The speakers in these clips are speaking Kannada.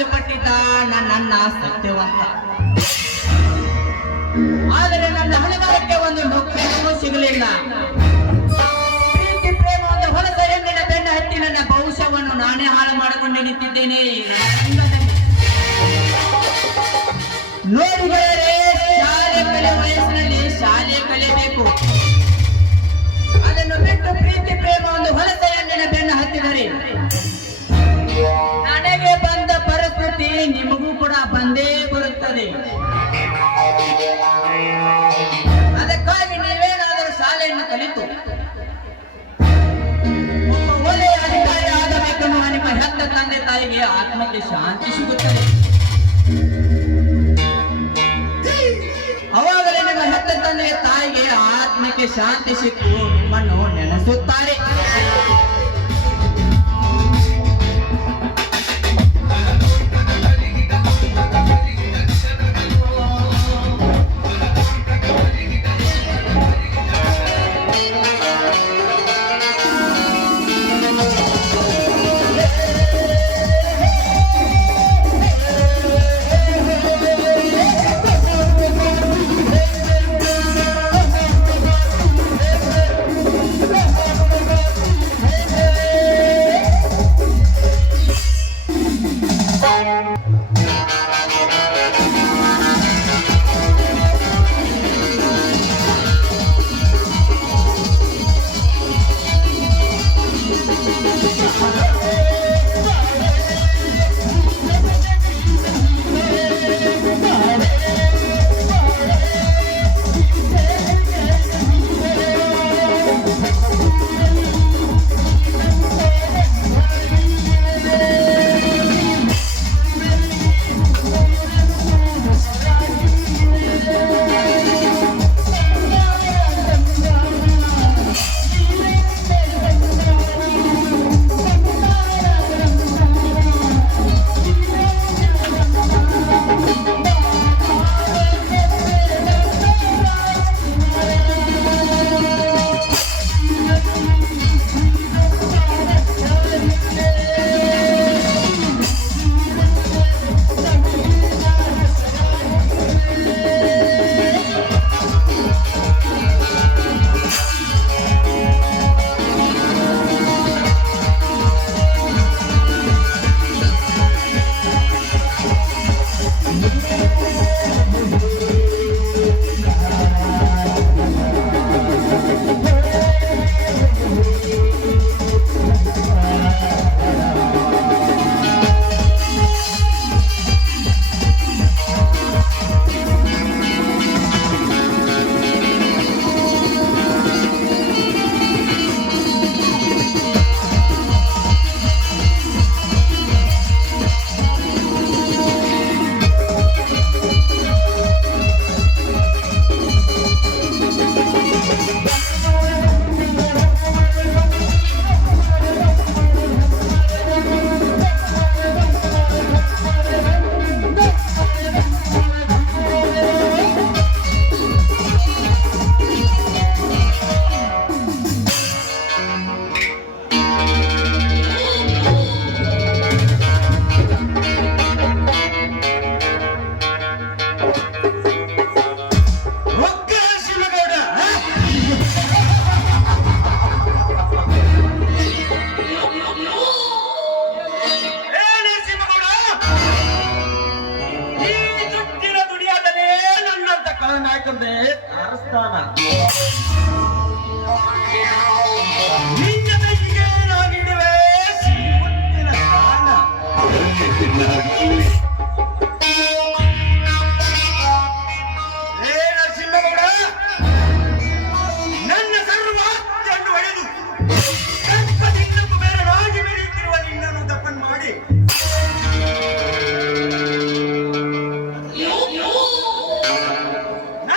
ಆಸೆ ಪಟ್ಟಿದ್ದ ನನ್ನ ಸತ್ಯವಂತ. ಆದರೆ ನನ್ನ ಹಣೆಬರಕ್ಕೆ ಒಂದು ನೌಕರಿಯೂ ಸಿಗಲಿಲ್ಲ. ಪ್ರೀತಿ ಪ್ರೇಮ ಒಂದು ಹೊಲಸ ಹೆಣ್ಣಿನ ಬೆನ್ನ ಹತ್ತಿ ನನ್ನ ಭವಿಷ್ಯವನ್ನು ನಾನೇ ಹಾಳು ಮಾಡಿಕೊಂಡು ನಿಂತಿದ್ದೇನೆ. ನೋಡಿದರೆ ಶಾಲೆ ಕಲೆ ವಯಸ್ಸಿನಲ್ಲಿ ಶಾಲೆ ಕಲಿಯಬೇಕು. ಅದನ್ನು ಬಿಟ್ಟು ಪ್ರೀತಿ ಪ್ರೇಮ ಒಂದು ಹೊಲಸ ಹೆಣ್ಣಿನ ಬೆನ್ನ ಹತ್ತಿದರೆ ನನಗೆ ಬಂದ ಪರಿಸ್ಥಿತಿ ನಿಮಗೂ ಕೂಡ ಬಂದೇ ಬರುತ್ತದೆ. ಅದಕ್ಕಾಗಿ ನೀವೇನಾದರೂ ಶಾಲೆಯನ್ನು ಕಲಿತು ಒಬ್ಬ ಒಳ್ಳೆಯ ಅಧಿಕಾರಿ ಆಗಬೇಕೆನ್ನುವ ನಿಮ್ಮ ಹೆತ್ತ ತಂದೆ ತಾಯಿಗೆ ಆತ್ಮಕ್ಕೆ ಶಾಂತಿ ಸಿಗುತ್ತದೆ. ಅವಾಗಲೇ ನಿಮ್ಮ ಹೆತ್ತ ತಂದೆ ತಾಯಿಗೆ ಆತ್ಮಕ್ಕೆ ಶಾಂತಿ ಸಿಕ್ಕು ನಿಮ್ಮನ್ನು ನೆನೆಸುತ್ತಾರೆ.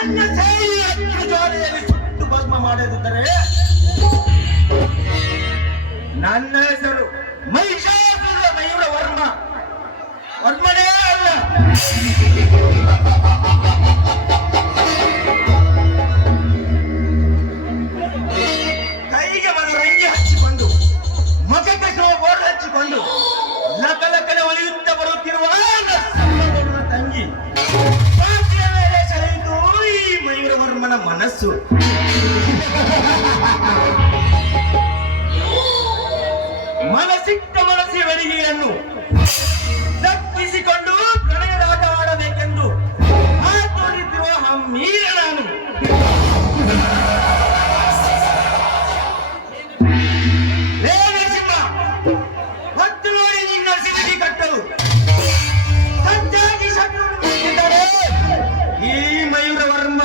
ನನ್ನ ಸೈನ್ಯ ಜ್ವಾಲೆಯಲ್ಲಿ ಸುಟ್ಟು ಭಸ್ಮ ಮಾಡದಿದ್ದರೆ ಮನಸ್ಸಿಟ್ಟ ಮನಸ್ಸಿನ ದಕ್ಕಿಸಿಕೊಂಡು ಪ್ರಣಯದಾಟವಾಡಬೇಕೆಂದು ಹಾತೊರೆದಿರುವ ಹಮ್ಮೀರ ನಾನು. ನರಸಿಂಹ, ಹೊತ್ತು ನೋಡಿ ನಿನ್ನ ಸಿಡಿಗಿ ಕಟ್ಟಲು ಸಜ್ಜಾಗಿ ಶತ್ರು ಈ ಮಯೂರ ವರ್ಮ.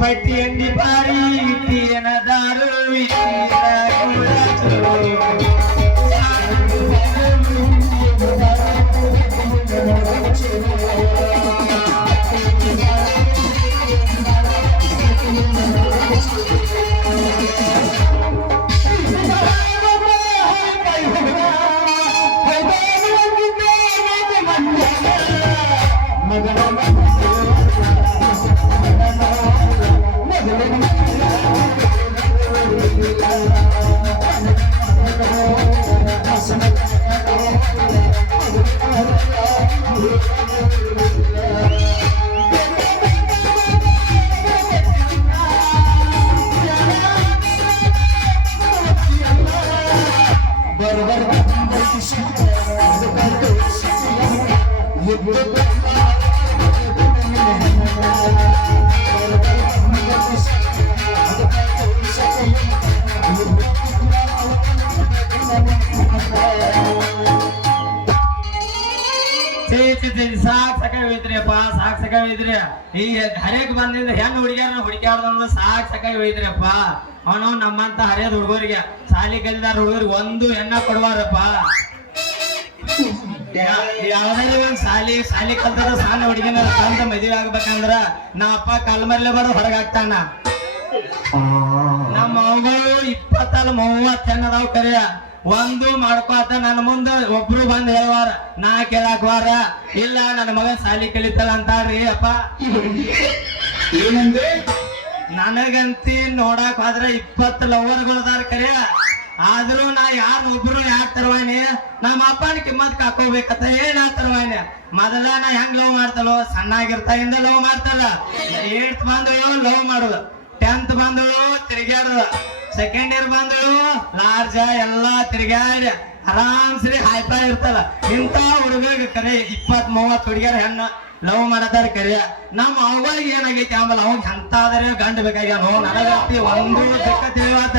ಪಟ್ಟಿಯಂಡಿ ಪಾರಿ ಇಟ್ಟಿಯನದಾರು ಸಾಕಾಗೋಯ್ತ್ರಿಯಪ್ಪ, ಸಾಕಾಗೋಯ್ತ್ರಿ. ಈ ಹರಿಯಕ್ ಬಂದಿಂದ ಹೆಣ್ಣು ಹುಡುಗಿಯರ ಹುಡುಕ್ಯಾಡ್ದ ಸಾಕಾಗಿ ಹೋಯ್ತ್ರಿಯಪ್ಪ. ಅವನು ನಮ್ಮಂತ ಹರಿಯದ ಹುಡುಗರಿಗೆ ಸಾಲಿ ಕಲಿದಾರ ಹುಡುಗರಿಗೆ ಒಂದು ಹೆಣ್ಣ ಕೊಡ್ಬಾರಪ್ಪ. ಯಾವ್ದಾದ್ರು ಒಂದ್ ಸಾಲಿ ಕಲ್ತದ ಸಣ್ಣ ಹುಡುಗಿನ ತಂತ ಮದುವೆ ಆಗ್ಬೇಕಂದ್ರ ನಮ್ಮ ಅಪ್ಪ ಕಲ್ಮರ್ಲೆ ಬರೋ ಹೊರಗಾಗ್ತಾನ. ನಮ್ಮ ಮಗಳು 20-30 ಹೆಣ್ಣದಾವ್ ಕರಿಯ ಒಂದು ಮಾಡ್ಕೋತ ನನ್ನ ಮುಂದ ಒಬ್ರು ಬಂದ್ ಹೇಳ್ವಾರ, ನಾ ಕೇಳಾಕ್ವಾರ ಇಲ್ಲ ನನ್ನ ಮಗನ್ ಸಾಲಿ ಕಲಿತಲ್ಲ ಅಂತಾರ್ರಿ ಅಪ್ಪ. ಏನಂದ್ರೆ ನನಗಂತಿ ನೋಡಾಕ್ ಹೋದ್ರ 20 ಲವರ್ಗಳದಾರ ಕರಿಯ. ಆದ್ರೂ ನಾ ಒಬ್ರು ಯಾಕೆ ತರ್ವಾನಿ, ನಮ್ಮ ಅಪ್ಪನ ಕಿಮ್ಮತ್ ಕಾಕೋಬೇಕಂತ ಹೇಳಿ ನಾ ತರ್ವಾನಿ. ಮೊದಲ ನಾ ಹೆಂಗ್ ಲವ್ ಮಾಡ್ತಲೋ, ಸಣ್ಣಾಗಿರ್ತಾಗಿಂದ ಲವ್ ಮಾಡ್ತಲ್ಲ. 8th ಬಂದಳು ಲವ್ ಮಾಡುದು, 10th ಬಂದಳು ತಿರುಗಾಡುದ, 2nd ಇಯರ್ ಬಂದಳು ಲಾರ್ಜ ಎಲ್ಲಾ ತಿರುಗಾಡಿ ಆರಾಮ್ಸ್ರಿ ಹಾಯ್ತಾ ಇರ್ತಲ್ಲ. ಇಂತ ಹುಡುಗ ಕರೆ 20-30 ಹುಡುಗಿಯರ ಹೆಣ್ಣು ಲವ್ ಮಾಡತಾರ ಕರಿಯ. ನಮ್ಮ ಅವಗಳಿಗೆ ಏನಾಗೈತಿ ಆಮೇಲೆ ಅವಾಗ ಎಂತಾದ್ರೆ ಗಂಡ ಬೇಕಾಗ್ಯಾನೋ ನನಗಂತಿ ಒಂದು ದಿಕ್ಕ ತಿಳಿವಾತ.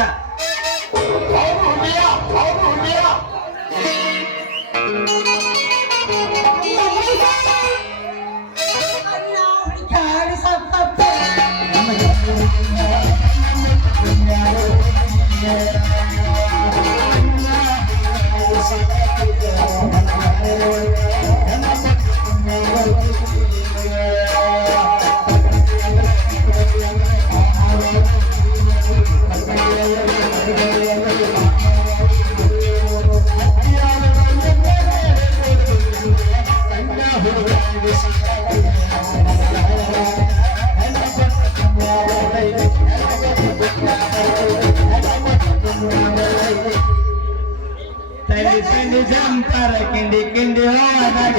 ಜಂಪರ ಕಿಂಡಿ ಕಿಂಡಿ ಹೋದಾಗ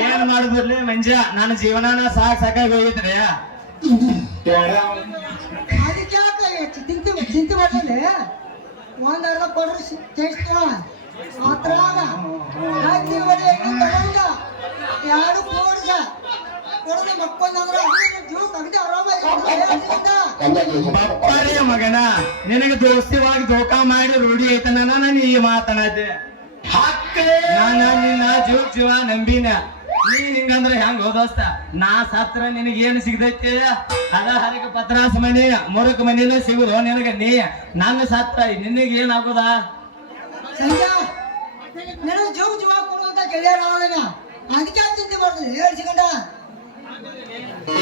ಏನ್ ಮಾಡುದ್ರಿ ಮಂಜ, ನನ್ನ ಜೀವನಾನ ಸಾಕಾಗಿ ಹೋಗಿದ್ರಿ. ಅದಕ್ಕೆ ಚಿಂತೆ ಮಾಡಲಿ. ಒಂದ್ ಅರ್ಧ ಕೊಡ್ರಿ ಅದ್ರಾಗ 2 ಕೋಡ್ಸ ಕೊಡದೆ ಮಕ್ಕೊಂದಂದ್ರ ಜೀವ ಕವಿತೆ ಬಪ್ಪರೇ ಮಗನ ನಿನಗೆ ದೋಸ್ತಿವಾಗಿ ಧೋಕಾ ಮಾಡಿ ರೂಢಿ ಐತನ ನಾನು ಈ ಮಾತನಾದೆ ನಾನ ನಿನ್ನ ಜೀವ ನಂಬಿನ ನೀ ಹಿಂಗಂದ್ರ ಹೆಂಗ್ ಹೋದೋಸ್ತ ನಾ ಸತ್ರ ನಿನಗೆ ಏನು ಸಿಗದೈತಿ ಅದ ಹರಿಕ ಪತ್ರಾಸ ಮನಿ ಮುರುಕ್ ಮನಿನ ಸಿಗುದು ನಿನಗ ನೀ ನನ್ನ ಸತ್ರ ನಿನಗೆ ಏನಾಗುದ ಸಂಜಾ ನನಗೆ ಜೀವ ಕೊಡುವಂತ ಗೆಳೆಯರ ಅದಕ್ಕೆ ಚಿಂತೆ ಮಾಡ್ತೀನಿ ಹೇಳ್ಸಿಕೊಂಡ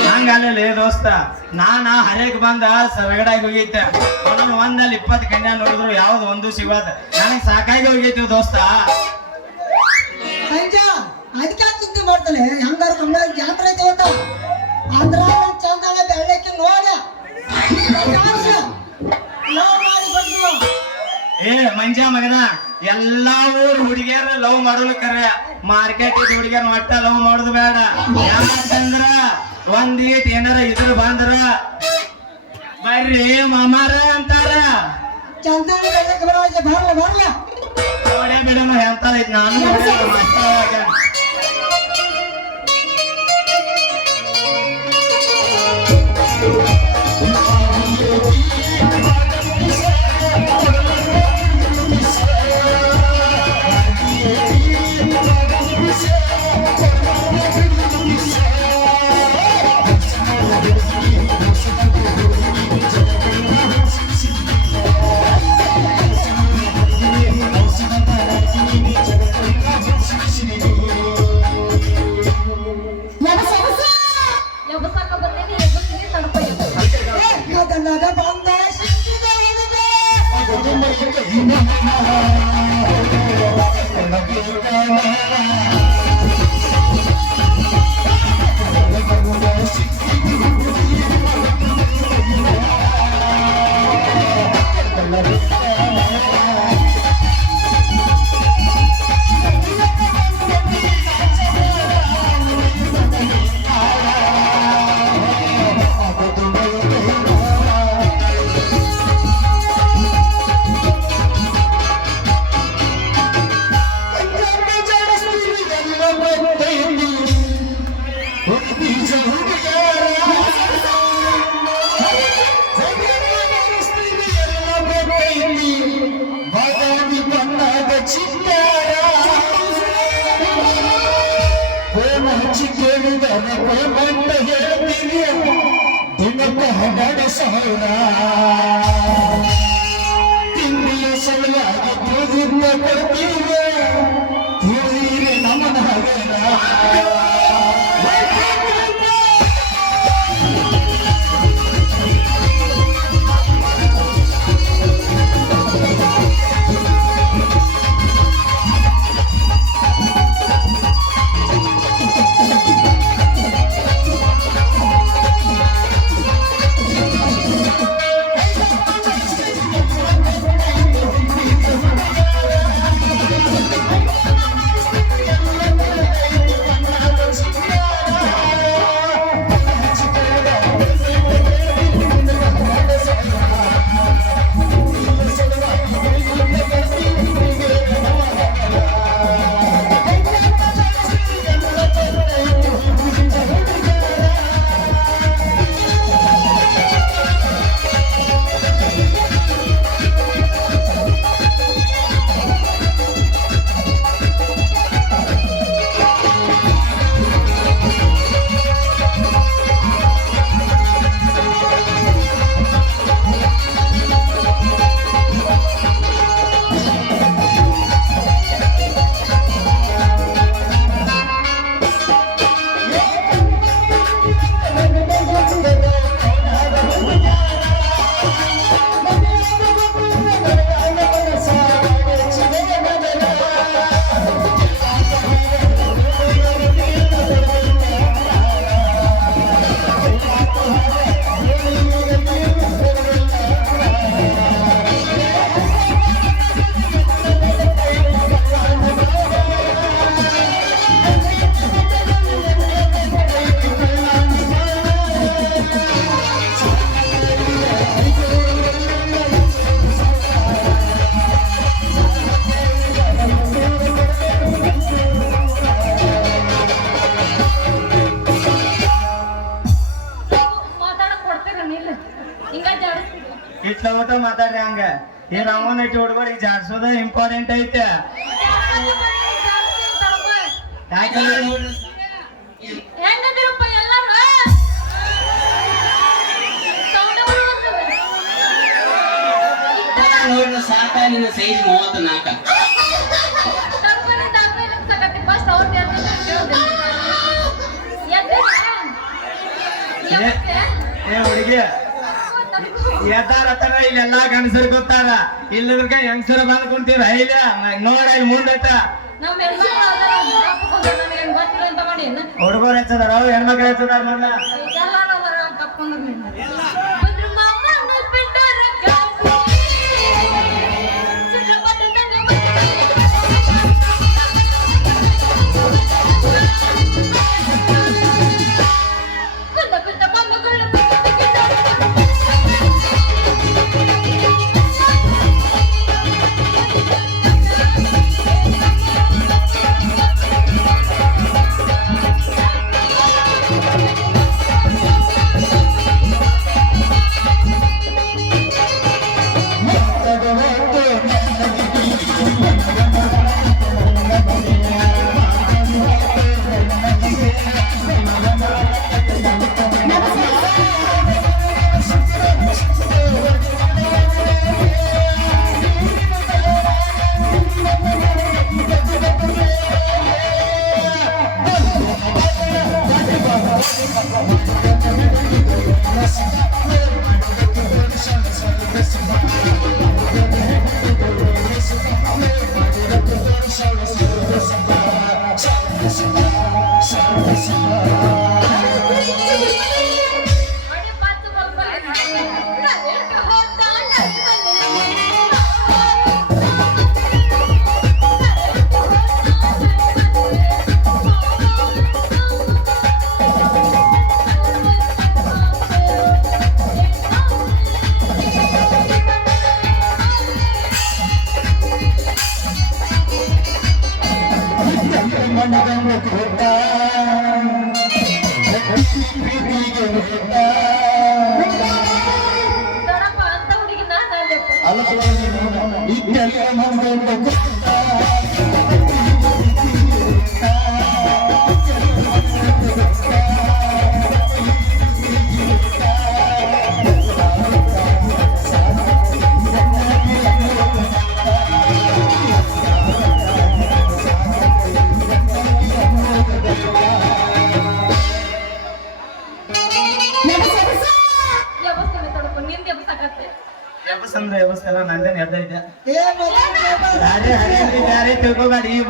ಹಂಗಲ್ಲ ದೋಸ್ತ ನಾನ ಹರೇಕ್ ಬಂದ ಸರಗಡಾಗಿ ಹೋಗೈತೆ ಒಂದಲ್ಲಿ 20 ಕನ್ಯಾ ನೋಡಿದ್ರು ಯಾವ್ದು ಒಂದು ಸಿಗೋದ ನನಗ್ ಸಾಕಾಗಿ ಹೋಗೈತಿ ದೋಸ್ತ ಸಂಜಾ ಅದಕ್ಕೆ ಚಿಂತೆ ಮಾಡ್ತಾನೆ ಹಂಗಾರ ಕಮ್ಮಿ ಜಾತ್ರೆ ಐತೆ ಅಂತ ಅಂದ್ರ ಚಂದನ ಬೆಳ್ಳಕ್ಕೆ ನೋಡ ಮಾಡಿ ಬಂದು ಏ ಮಂಜ ಮಗನ ಎಲ್ಲಾ ಊರ್ ಹುಡುಗಿಯರ ಲವ್ ಮಾಡೋದು ಕರೆ ಮಾರ್ಕೆಟ್ ಹುಡುಗಿಯರ ಮಟ್ಟ ಲವ್ ಮಾಡೋದು ಬೇಡ ಯಾಕಂದ್ರ ಒಂದೀಟ್ ಏನಾರ ಇದ್ರ ಬಂದ್ರ ಬರ್ರಿ ಮಾಮಾರ ಅಂತಾರ ಚಂದನ ಬೆಳ್ಳಕ್ಕೆ ಬರಲ್ಲ ಬರಲ್ಲ ನೋಡೇ ಬಿಡಮ್ಮ ಎಂತ ಐತಿ ನಾನು ನೋಡಿಲ್ಲ ಮಸ್ತಾಗ. ಅದನ್ನದ ಬಂದ ಶಿಕ್ಷಿಗೆ ತಿಂಡಿಯ ಸಲುವಾಗಿ ನಮನ ಇಟ್ಲ ಊಟ ಮಾತಾಡ್ರಿ ಹಂಗ ಈ ರಾಮನ್ ಐತಿ ಹುಡುಗರಿಗೆ ಜಾಡ್ಸೋದ ಇಂಪಾರ್ಟೆಂಟ್ ಐತೆ ಯಾಕಂದ್ರೆ ಹೆಂಗದಿರಪ್ಪ ಎಲ್ಲರೂ ನೋಡ್ರಿ ಸಾಕ ನಿನ್ನ ಸೈಜ್ 34 ಏ ಹುಡುಗಿ ಎದ್ದಾರತ್ತಾರ ಇಲ್ಲೆಲ್ಲಾ ಗಂಡಸರು ಗೊತ್ತಾರ ಇಲ್ಲದ್ರಕ ಹೆಂಗಸರು ಬಂದ್ ಕುಂತೀರ ಇಲ್ಲ ನೋಡ ಇಲ್ಲಿ ಮುಂದೈತ ಹುಡುಗರು ಹೆಚ್ಚದಾರ ಹೆಣ್ಮಕ್ಳು ಹೆಚ್ಚದಾರ ಮೊದ್ಲ ಎಬ್ಬಸಂದ್ರೆ ಎಬ್ಬಸ್ತಲ್ಲ ನಂದೇನು ಎದ್ದೈತೆ ಯಾರೇ ತಿಳ್ಕೊಬೇಡಿ ಈ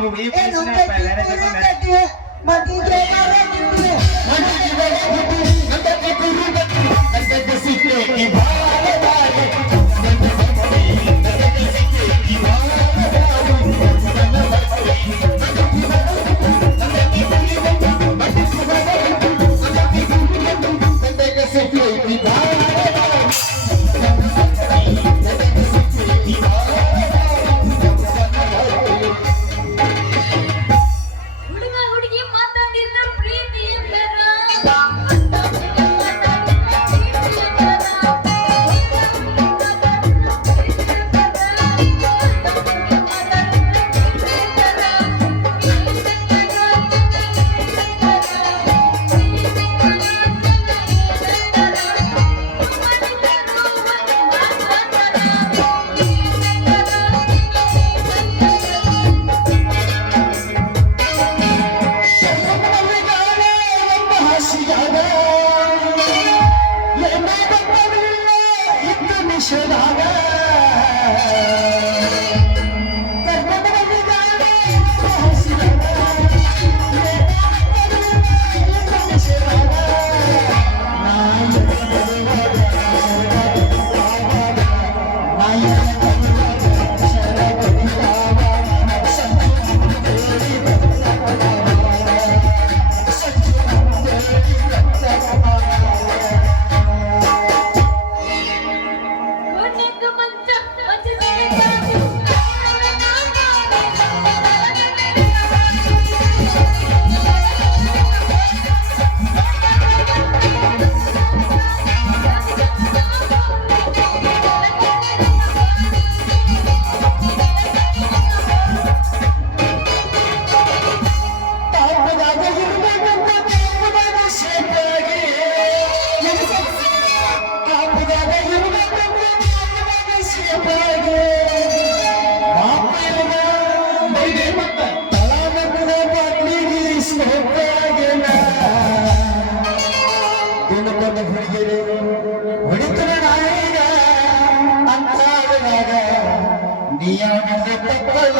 ಹೊಡಿತನ ನಾಯಿಗ ಅಂತ ನೀಯಾಗಿದ್ರೆ ತಪ್ಪಲ್ಲ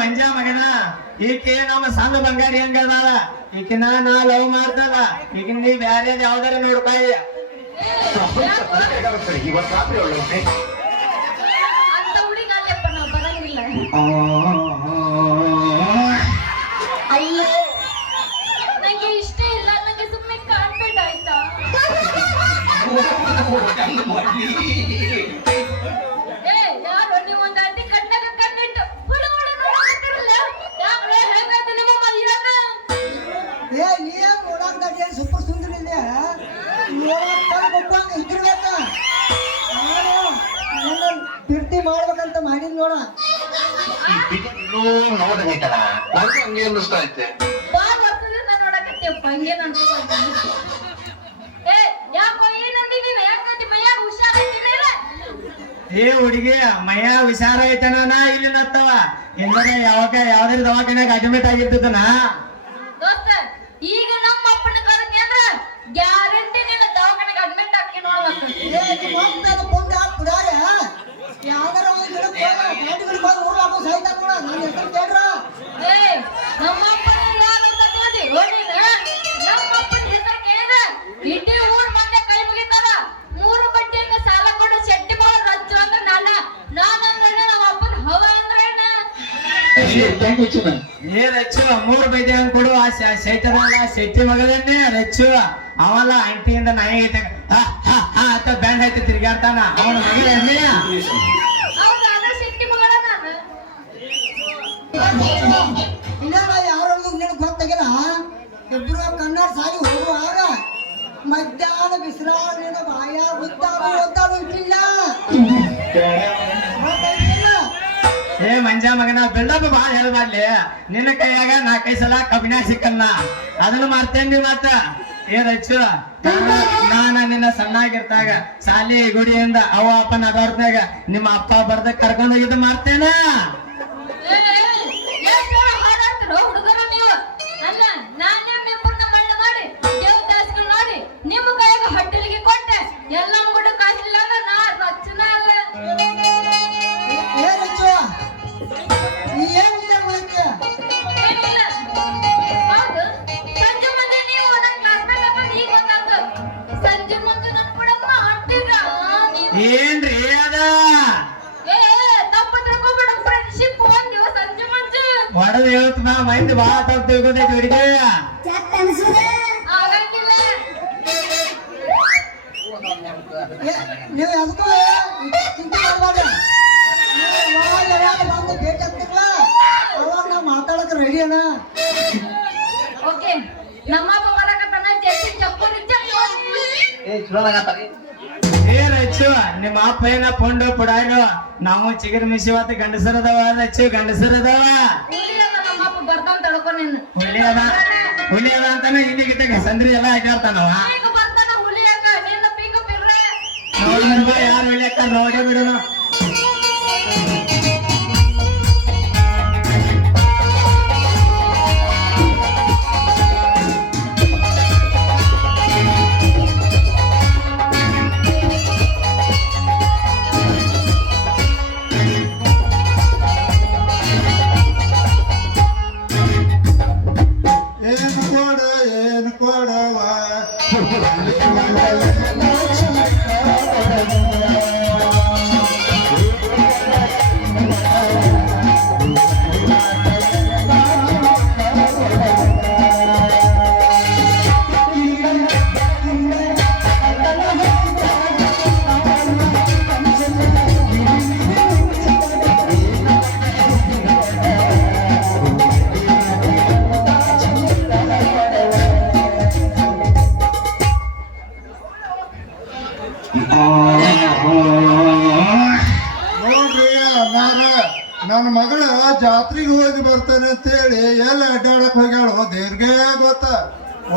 ಮಂಜ ಮಗನ ಈಕೆ ನಮ್ಮ ಸಣ್ಣ ಬಂಗಾರಿ ಹಂಗದಾಳ ಈಕಿನ ನಾ ಲವ್ ಮಾಡ್ದಲ್ಲ ಈಗ ನೀ ಬ್ಯಾರೆ ಯಾವ್ದಾರ ನೋಡ್ಕಾಯಿ ಅಯ್ಯೋ ನಂಗೆ ಇಷ್ಟ ಇಲ್ಲ, ನಂಗೆ ಸುಮ್ಮನೆ ಕಾನ್ಫಿಡೆಂಟ್ ಆಯ್ತಾ? ಯಾರು ನೀವು ಒಂದು ಅಡ್ಡಿ ಕಣ್ಣಾಗ ಕಣ್ಣಿಟ್ಟು ಹುಳ ಹುಳ ನೋಡ್ತಿರಲ್ಲ, ಯಾಕೆ ಹೇಗಾಯ್ತು ನಿಮ್ಮ ಮರ್ಯಾದ? ನೀ ನೋಡಾಕ ಸೂಪರ್ ಸುಂದರ ಇದೆ ನೋಡಂಗ ಇದ್ರಬೇಕ ನಾನು ಪಿರ್ತಿ ಮಾಡ್ಬೇಕಂತ ಮಾಡಿದ್ ನೋಡ ಬಾಳ ವರ್ಷದಿಂದ ನೋಡಕತ್ತೀವಪ್ಪ, ಹಂಗೇನ್ ಅನ್ಸುತ್ತ? ಯಾಕೋ ಏನಂದಿದ್ದೀನಿ? ಯಾಕಂದಿ ಮೈಯಾಗ ಹುಷಾರೈತಿಲ್ಲ? ಏ ಹುಡುಗಿ ಮೈಯ ಹುಷಾರ ಐತನ ಇಲ್ಲಿ ನತ್ತವ ಹಿಂದೆ ಯಾವ್ದಾರ ದವಾಖಾನ್ಯಾಗ ಅಡ್ಮಿಟ್ ಆಗಿರ್ತದನ ದೋಸ್ತ, ಈಗ ನಮ್ಮ ಅಪ್ಪನ ಕರೆದಿ ಅಂದ್ರ ಗ್ಯಾರಂಟಿ ನೀನು ದವಾಖಾನೆಗೆ ಅಡ್ಮಿಟ್ ಹಾಕಿ ನೋಡ್ಬೇಕು. ಯಾವ್ದಾರ ಒಂದು ಗಿಡಕ್ಕೆ ಗಾಡಿಗಳಿಗೆ ಬಂದು ಊರ್ಲಾಕ ಸಾಯ್ತಾರ ನೋಡ ನನ್ನ ಹೆಸರು ಕೇಳ್ರ ನಮ್ಮ ಅಪ್ಪನ ಯಾರಂತ ಕೇಳಿ ನೋಡಿನ, ನಮ್ಮ ಅಪ್ಪನ ಹೆಸರು ಕೇಳಿದ ಇಡೀ ಊರ್ ಮಂದಿ ಕೈ ಮುಗಿತಾರ. 3 ಬಡ್ಡಿಯಂಗ ಸಾಲ ಕೊಡು ಶೆಟ್ಟಿ ಬಾಳ ರಚ್ಚು ಅಂದ್ರೆ ನಾನಂದ್ರೆ ನಮ್ಮ ಅಪ್ಪನ ಹವ ಅಂದ್ರೆ ಏ ರಚ್ಚು 3 ಬೈದೆ ಹಂಗ್ ಕೊಡು ಆ ಶೈತನಲ್ಲ ಶೆಟ್ಟಿ ಮಗದನ್ನೇ ರಚ್ಚು ಅವಲ್ಲ ಅಂಟಿಯಿಂದ ನಾಯಿ ಅಂತ ಬ್ಯಾಂಡ್ ಐತಿ ತಿರ್ಗಾಡ್ತಾನ ಅವನ ಮಗ ಎಮ್ಮೆಯ ಹೌದಾ? ಅದ ಶೆಟ್ಟಿ ಮಗಳ ನಾನು. ಇಲ್ಲ ಯಾರೊಂದು ನಿನಗೆ ಗೊತ್ತಾಗಿಲ್ಲ ಇಬ್ರು ಕನ್ನಡ ಸಾಲಿ ಹೋಗುವಾಗ ಮಧ್ಯಾಹ್ನ ಬಿಸಿರಾಳಿನ ಬಾಯ ಒದ್ದಾಡು ಇಟ್ಟಿಲ್ಲ ಏ ಮಂಜ ಮಗನ ಬಿಲ್ಡಪ್ ಬಾಳ ಹೇಳ್ಬಾರ್ಲಿ ನಿನ್ನ ಕೈಯಾಗ 4-5 ಸಲ ಕಬ್ಬಿನ ಸಿಕ್ಕನ್ನ ಅದನ್ನ ಮಾಡ್ತೇನೆ ಮಾತ ಏನಚ್ಚು ನಾನ ನಿನ್ನ ಸಣ್ಣಾಗಿರ್ತಾಗ ಸಾಲಿ ಗುಡಿಯಿಂದ ಅವ್ವ ಅಪ್ಪನ ಅದಾಡ್ದಾಗ ನಿಮ್ಮ ಅಪ್ಪ ಬರ್ದ ಕರ್ಕೊಂಡ್ ಹೋಗಿದ್ದು ಮಾಡ್ತೇನ ಹುಡುಗರು ನೀವು ಅಲ್ಲ ನಾನ್ ನಿಮ್ಮನ್ನ ಮಣ್ಣ ಮಾಡಿ ದೇವ್ ದಾಸ್ಗಳು ನೋಡಿ ನಿಮ್ಮ ಕೈಯಾಗ ಹೊಟ್ಟೆಲಿಗೆ ಕೊಟ್ಟೆ ಎಲ್ಲ ಕೂಡ ಕಾಸಿಲ್ಲ ಅಂದ್ರೆ ನಾ ರಚನ ಅಲ್ಲ ಏನಚ್ಚು ನೀ ಏನ್ ವಿಚಾರ ಮಾಡಕ್ಕೆ ಏನಿಲ್ಲ ಹೌದು ಸಂಜೆ ಮುಂದೆ ನೀವು ನನ್ನ ಕ್ಲಾಸ್ಮೇಟ್ ಅಂತ ಈಗ ಗೊತ್ತಾಯ್ತು ಸಂಜೆ ಮುಂದೆ ನನ್ ಕೂಡ ಮಾಡ್ತೀರ ನೀವು ಏನ್ರಿ ಅದ ಏ ತಪ್ಪ ತಿಳ್ಕೊಬೇಡ ಫ್ರೆಂಡ್ಶಿಪ್ ಬಂದಿವ ಸಂಜೆ ಮುಂಚೆ ಹೊಡೆದ್ ಹೇಳ್ತ ಮೈಂಡ್ ಬಾಳ ತಪ್ಪು ತಿಳ್ಕೊತೈತಿ ಹುಡುಗಿ ಆಗಂಗಿಲ್ಲ ನೀವು ಅದಕ್ಕೂ ಚಿಂತೆ ಮಾಡಬೇಡ ಯಾವಾಗ ಬಂದು ಭೇಟಿ ಆಗ್ತಿರ್ಲ ಅವಾಗ ನಾ ಮಾತಾಡಕ್ ರೆಡಿ ಅಣ್ಣ ಓಕೆ ನಮ್ಮಪ್ಪ ಬರಕತ್ತಾನ ಜಲ್ದಿ ಚಪ್ಪಲಿ ಏನ್ ಹಚ್ಚು ನಿಮ್ಮ ಅಪ್ಪ ಏನ ಪೊಂಡು ಪುಡಾರು ನಾವು ಚಿಗರ್ ಮಿಸಿವತ್ತು ಗಂಡಸರದವ ಹಚ್ಚು ಗಂಡಸರದವ ನಮ್ಮಪ್ಪ ಬರ್ತಾನ ತಡ್ಕೊ ನಿನ್ನ ಹುಲಿ ಅದ ಅಂತಾನೆ ಇಲ್ಲಿಗಿದ್ದಾಗ ಸಂದ್ರಿ ಎಲ್ಲ ಹಾಕಾಡ್ತಾನವ ಈಗ ಬರ್ತಾನ ಹುಲಿ ಯಾಕ ನಿನ್ನ ಪೀಕ ಪಿರ್ರೆ ನೋಡಿ ಯಾರು ಹೊಳ್ಯಾಕ ನೋಡಿ ಬಿಡೋಣ ಏನು ಕೊಡವ ನೋಡ್ರಿ ಅಣ್ಣಾರ ನನ್ನ ಮಗಳ ಜಾತ್ರೆಗೆ ಹೋಗಿ ಬರ್ತಾನೆ ಅಂತೇಳಿ ಎಲ್ಲ ಅಡ್ಡಾಡಕ್ ಹೋಗ್ಯಾಳು ದೇವ್ರಿಗೆ ಗೊತ್ತ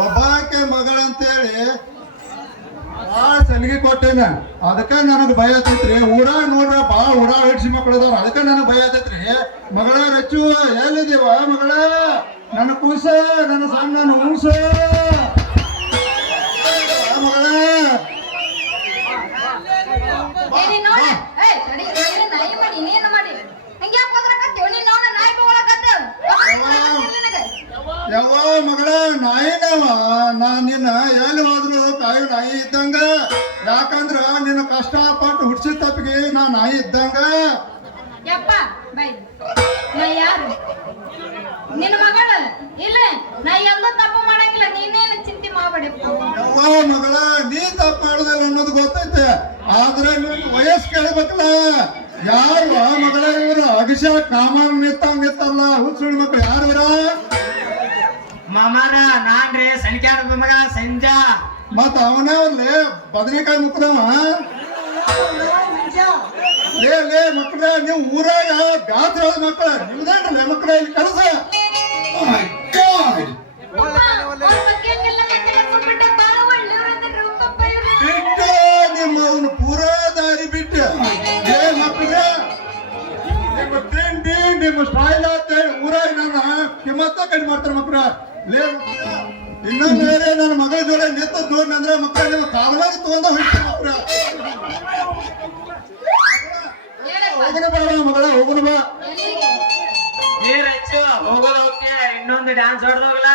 ಒಬ್ಬಾಕೆ ಮಗಳಂತೇಳಿ ಸಲಿಗೆ ಕೊಟ್ಟೇನ ಅದಕ್ಕೆ ನನಗೆ ಭಯ ಆತೈತ್ರಿ ಊರಾಗ ನೋಡ್ರ ಭಾಳ ಊರಾಗ ಹಿಡ್ಸಿ ಮಕ್ಳು ಅದಾರ ಅದಕ್ಕೆ ನನಗೆ ಭಯ ಆತೈತ್ರಿ ಮಗಳ ರಚ್ಚು ಎಲ್ಲಿದೀವ ಮಗಳ ನನ್ನ ಕೂಸ ನನ್ನ ಸಣ್ಣ ನನ್ನ ಊಸ ಮಗಳ ನೀನು ನೋಡ ಏ ತಡಿ ನಾನು ನಾಯಿ ಮಾಡಿ ನೀನು ಮಾಡಿ ಹಂಗೆ ಯಾಕೆ ಹೋದ್ರಕತ್ತೀವ ನೀನು ನೋಡ ನಾಯಿ ತಗೊಳಕತ್ತೀವ ಯವ್ವ ಮಗಳ ನಾಯಿನವ ನಾ ನಿನ್ನ ಎಲ್ಲಿ ಹೋದ್ರು ಕಾಯಿ ನಾಯಿ ಇದ್ದಂಗ ಯಾಕಂದ್ರ ನಿನ್ನ ಕಷ್ಟಪಟ್ಟು ಹುಡ್ಸಿದ ತಪ್ಪಿಗೆ ನಾ ನಾಯಿ ಇದ್ದಂಗ ಯಪ್ಪ ಬೈ ನಾ ಯಾರು ನಿನ್ನ ಮಗಳು ಇಲ್ಲ ನಾ ಎಂದ ತಪ್ಪು ಮಾಡಂಗಿಲ್ಲ ನೀನೇನು ಚಿಂತೆ ಮಾಡಬೇಡಪ್ಪ ಯವ್ವ ಮಗಳ ನೀ ತಪ್ಪು ಮಾಡುದಿಲ್ಲ ಅನ್ನೋದು ಗೊತ್ತೈತೆ ಆದ್ರೆ ನಿನ್ ವಯಸ್ಸು ಕೇಳ್ಬೇಕಲ್ಲ ಯಾರು ಆ ಮಗಳ ಇವರು ಅಭಿಷೇಕ್ ಕಾಮನ್ ನಿತ್ತಲ್ಲ ಹುಚ್ಚುಳಿ ಮಕ್ಳು ಯಾರು ಮಾಮಾರ ನಾನ್ರಿ ಸಣ್ಣ ಮಗ ಸಂಜಾ ಮತ್ತ ಅವನವ್ರಲ್ಲೇ ಬದನೆಕಾಯಿ ಮುಕ್ಕದವ ಲೇ ಮಕ್ಕಳ ನೀವು ಊರಾಗ ಬ್ಯಾತ್ರ ಮಕ್ಕಳ ನಿಮ್ದೇನ್ರಲ್ಲ ಮಕ್ಕಳ ಇಲ್ಲಿ ಕಳಸ ಬಿಟ್ಟು ನಿಮ್ಮ ಅವನು ಪೂರಾ ದಾರಿ ಬಿಟ್ಟು ಲೇ ಮಕ್ಕಳ ನಿಮ್ಮ ತಿಂಡಿ ನಿಮ್ಮ ಸ್ಟೈಲ್ ಅಂತ ಊರಾಗ ನನ್ನ ಕಿಮ್ಮತ್ತ ಕಡಿಮೆ ಮಾಡ್ತಾರೆ ಮಕ್ಕಳ ಲೇ ಇನ್ನೊಂದು ಬೇರೆ ನನ್ನ ಮಗಳ ಜೋಡೆ ನಿಂತದ್ ನೋಡಿ ಅಂದ್ರೆ ಮಕ್ಕಳ ನಿಮ್ಮ ಕಾಲವಾಗಿ ತಗೊಂಡ ಹೋಗ್ತಾರೆ ಮಕ್ಕಳ ಹೋಗಣ ಬೇಡ ಮಗಳ ಹೋಗೋಣ ಬಾ ನೀರ್ ಹಚ್ಚು ಹೋಗೋದು ಹೋಗ್ತೀಯ ಇನ್ನೊಂದು ಡ್ಯಾನ್ಸ್ ಹೊಡೆದೋಗ್ಲ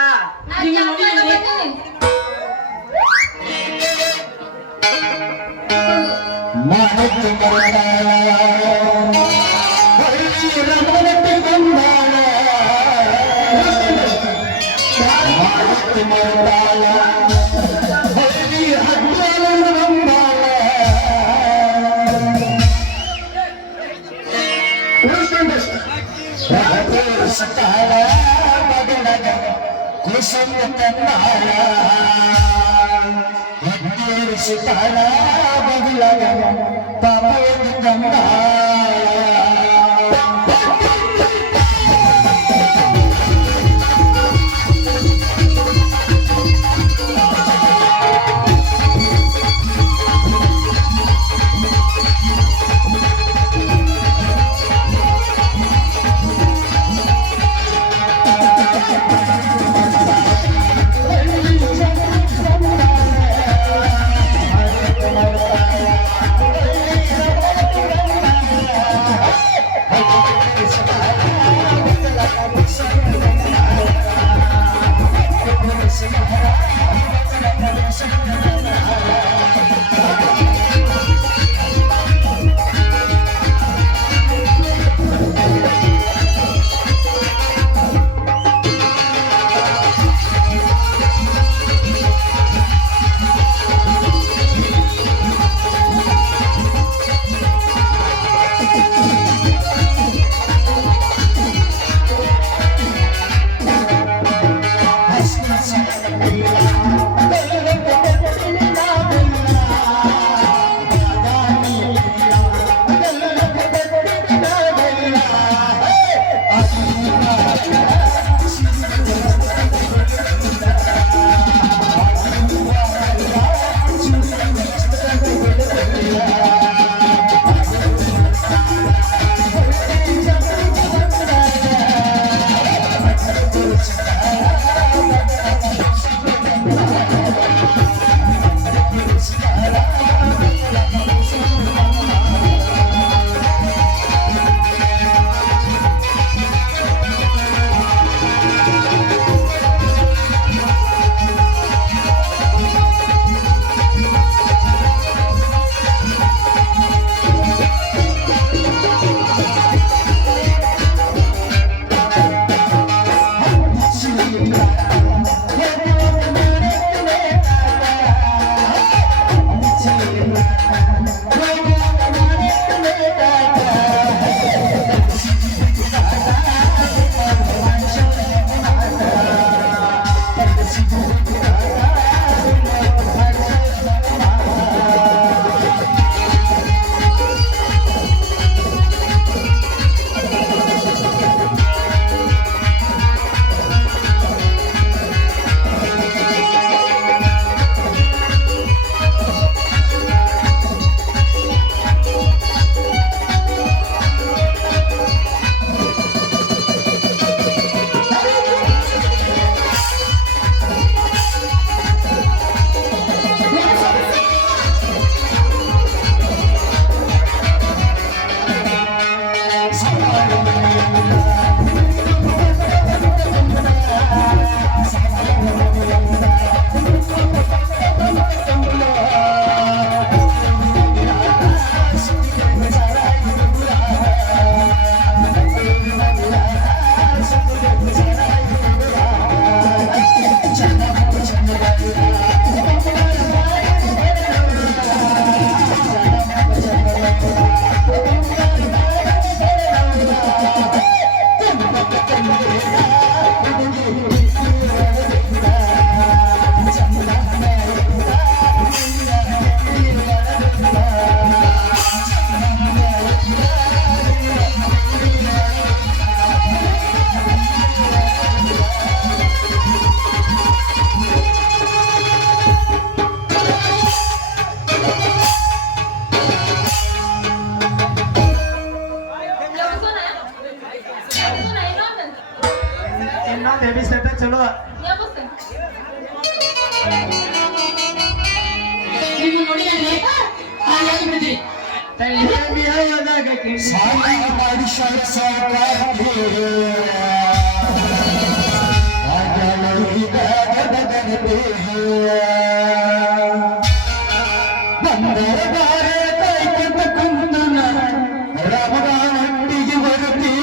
¡Vamos! ನೀವು ನೋಡಿ ಬಿಡ್ರಿ ಮಾಡಿ ಬಂದರ ಬಾರೆ ಕೈಕಂತ ಕುಂದನ ರಮಗಾನಟ್ಟಿಗೆ ಬರುತ್ತೀ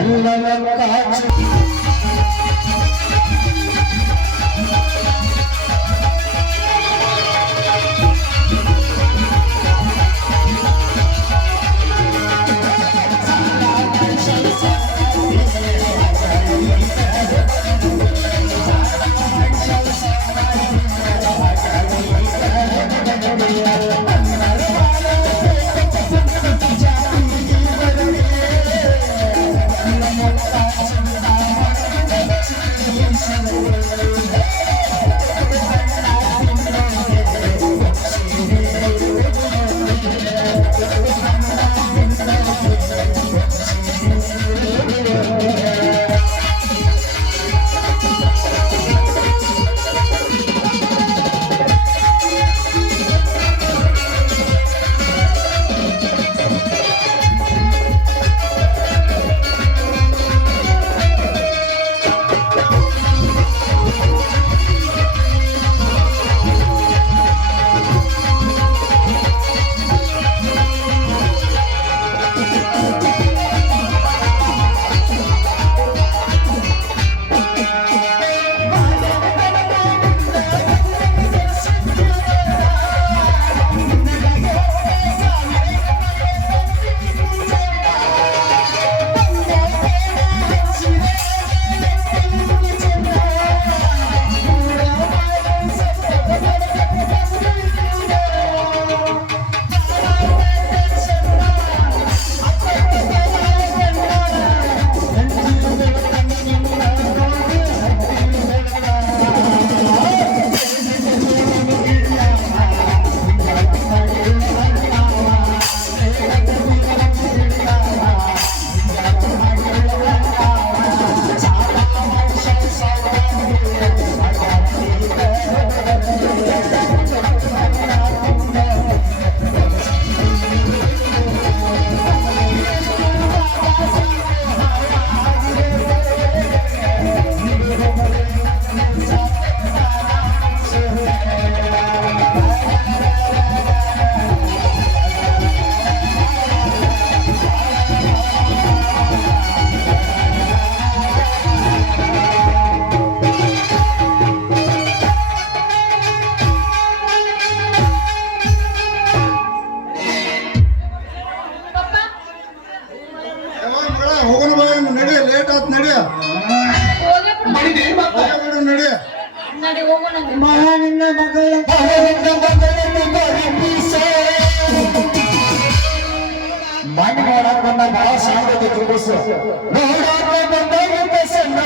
ಎಲ್ಲ ಕಾಚು ಹೋಗೋಣ ಬಾ ನಡಿ ಲೇಟ್ ಆತ್ ನಡಿ ನಡಿ ನಡಿ ಹೋಗೋಣ ಮಹಾನಿಂದ ಮಗಳ ಮಣ್ಣು ಮಾಡಕ್ ಬಂದ ಬಹಳ ಸಾಧ್ಯತೆ ತುಂಬಿಸು ನೋಡಾಕ ಬಂದ ಸಣ್ಣ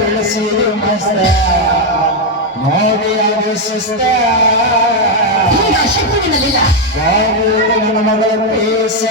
ಬೆಳೆಸಿದ ಮಸ್ತ ನೋಡಿ ಅದು ಸುಸ್ತ ನನ್ನ ಮಗಳ ಪೇಸ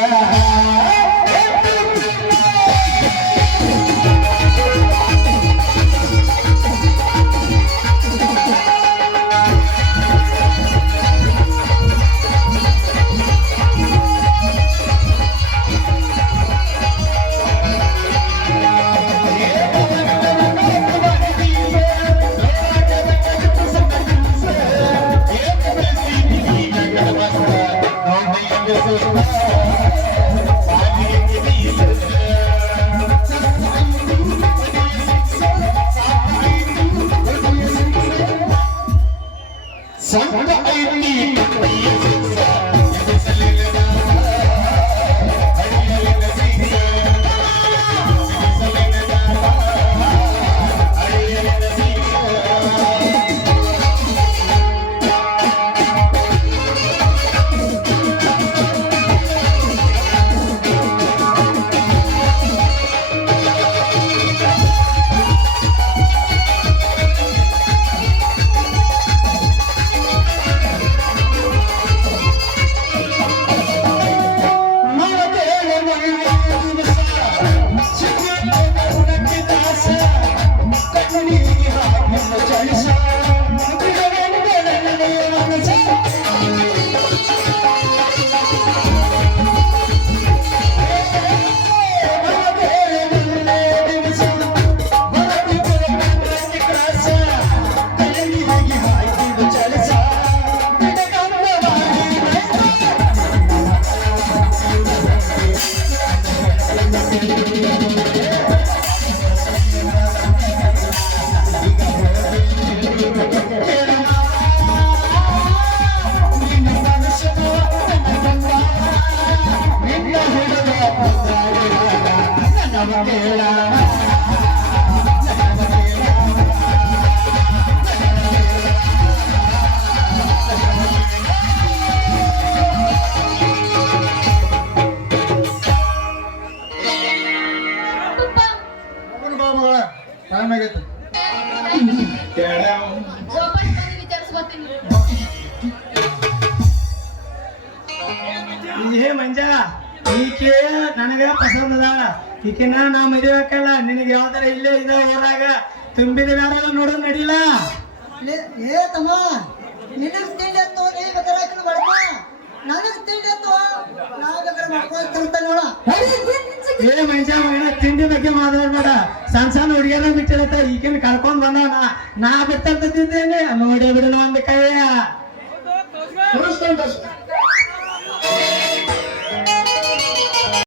ಜಗವ ಕೇಳ ಪಪ್ಪ ಹೋಗೋಣ ಬಾ ಮಗಳ ಟೈಮ್ ಆಗೈತೆ ವಾಪಸ್ ಬಂದು ವಿಚಾರಿಸ್ಕೊತೀನಿ. ಏ ಮಂಜ ಈಕೆ ನನಗ ಪಸಂದ್ ಅದಾಳ ಈಕೆನ ನಾ ಮದುವೆಕಲ್ಲ ನಿನಗೆ ಯಾವ್ದಾರ ಇಲ್ಲೇ ಇದ ಊರಾಗ ತುಂಬಿದ ಬೇಡ ನೋಡೋ ನಡಿಲ್ಲ ಏ ತಮ್ಮ ನಿನಗ್ ತಿಂಡಿ ಎತ್ತು ನೀ ಬೇಕಾದ್ರೆ ಹಾಕಿನ ಮಾಡ್ಕೊ ನನಗ್ ತಿಂಡಿ ಎತ್ತು ನಾ ಬೇಕಾದ್ರೆ ಮಾಡ್ಕೊ ತರ್ತಾನೆ ನೋಡ ಏ ಮಂಜ ಮಗನ ತಿಂಡಿ ಬಗ್ಗೆ ಮಾತಾಡ್ಬೇಡ ಸಣ್ಣ ಸಣ್ಣ ಹುಡುಗಿಯರ ಬಿಟ್ಟಿರತ್ತ ಈಕೆನ ಕರ್ಕೊಂಡ್ ಬಂದವ ನಾ ಬಿಟ್ಟಂತಿದ್ದೇನೆ ನೋಡೇ ಬಿಡೋಣ ಒಂದ್ ಕೈಯ